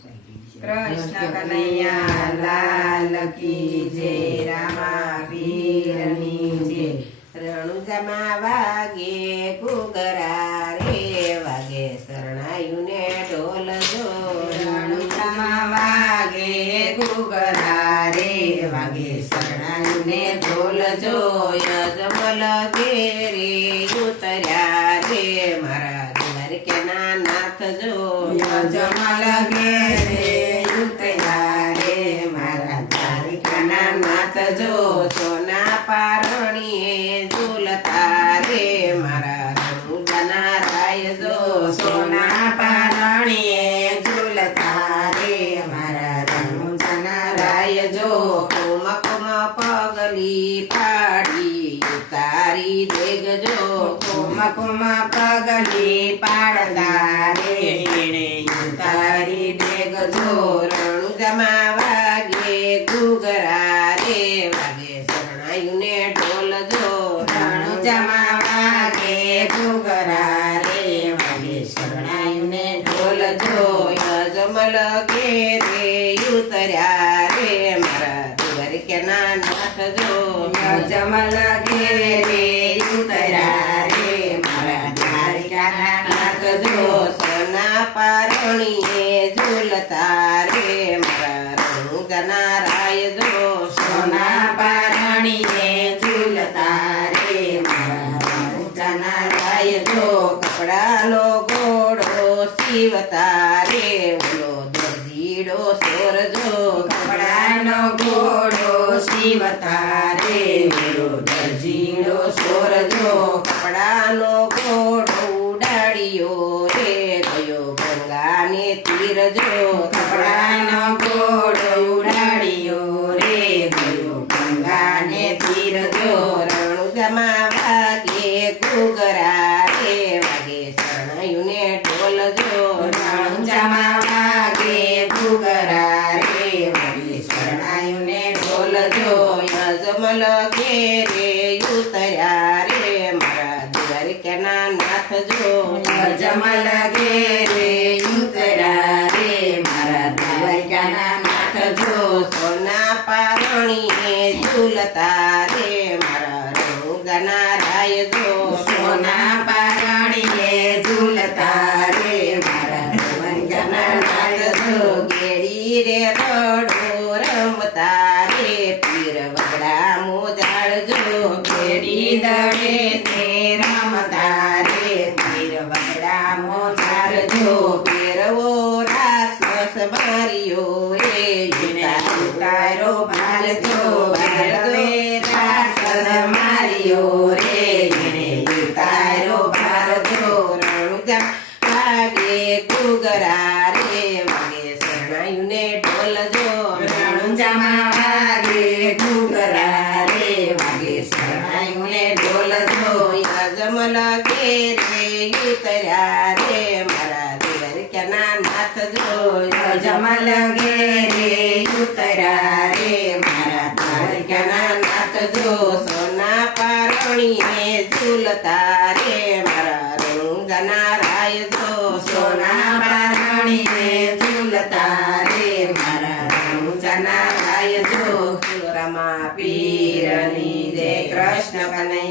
કૃષ્ણ કનૈયા લાલ કી જય, રામા પીરની જય। રણુજામાં વાગે ઘૂઘરા રે, વાગે શરણાયું ને ઢોલ જો। રણુજામાં વાગે ઘૂઘરા રે, વાગે શરણાયું ને ઢોલ જો। યજમલ ઘેરે ઉતર્યા રે, મારા દ્વારકાના નાથ જો। યજમલ ઘેરે ઉતર્યા રે, મારા દ્વારકાના નાથ જો। સોના પારણીએ ઝૂલતા રે, મારા રણુજાના રાય જો। સોના પારણીએ ઝૂલતા રે, મારા રણુજાના રાય જો। કુમકુમ પગલી પાડી ઉતારી દેગજો। કુમકુમ પગલી પાડતા રે, ઉતારી દેગજો। રણુજામાં વાગે ઘૂઘરા રે, વાગે શરણાયું ને ઢોલ જો। રણુજામાં વાગે ઘૂઘરા રે, વાગે શરણાયું ને ઢોલ જો। યજમલ ઘેરે ઉતર્યા રે, મારા દ્વારકાના નાથ જો। યજમલ ઘેરે ઉતર્યા રે, મારા દ્વારકાના નાથ જો। સોના પારણીએ ઝૂલતા રે, મારા રણુજાના રાય જો। સોના પારણીએ ઝૂલતા રે, મારા રણુજાના રાય જો। કપડાનો ઘોડો સીવતા રે, ઓલો દરજીડો સોર જો। કપડાનો ઘોડો સીવતા રે, ઓલો દરજીડો સોર જો। કપડાનો ઘોડો ઉડાડ્યો રે, ગયો ગંગાને તીર જો। કપડાનો ઘોડો ઉડાડ્યો રે, ગયો ગંગાને તીર જો। રણુજામાં વાગે ઘૂઘરા રે, વાગે શરણાયું ને ઢોલ જો। રણુજામાં વાગે ઘૂઘરા રે, વાગે શરણાયું ને ઢોલ જો। યજમલ ઘેરે ઉતર્યા રે, મારા દ્વારકાના નાથ જો। યજમલ ઘેરે ઉતર્યા રે, મારા દ્વારકાના નાથ જો। સોના પારણીએ ઝૂલતા રે, મારા રણુજાના રાય જો। સોના પારણીએ ઝૂલતા રે, મારા દ્વારકાના નાથ જો। ગેડી રે રડો રમતા રે, પીર વગડા મોજાળ જો। ગેડી દડે તે રમતા રે, પીર વગડા મોજાળ જો। પીરવો રાક્ષસ માર્યો રે, ઉતારો ભાર જો। ભૈરવે રાક્ષસ માર્યો રે, ઉતારો ભાર જો। રણુજા વાગે ઘૂઘરા રે, વાગે શરણાયું ને ઢોલ જો। રણુજામાં વાગે ઘૂઘરા રે, વાગે શરણાયું ને ઢોલ જો। યજમલ ઘેરે ઉતર્યા રે, મારા દ્વારકાના નાથ જો। યજમલ ઘેરે ઉતર્યા રે, મારા દ્વારકાના નાથ જો। સોના પારણીએ ઝૂલતા રે, મારા રણુજાના રાય જો। સોના પારણીએ ઝૂલતા રે, મારા રણુજાના રાય જો। રામા પીરની જય, કૃષ્ણ કનૈયા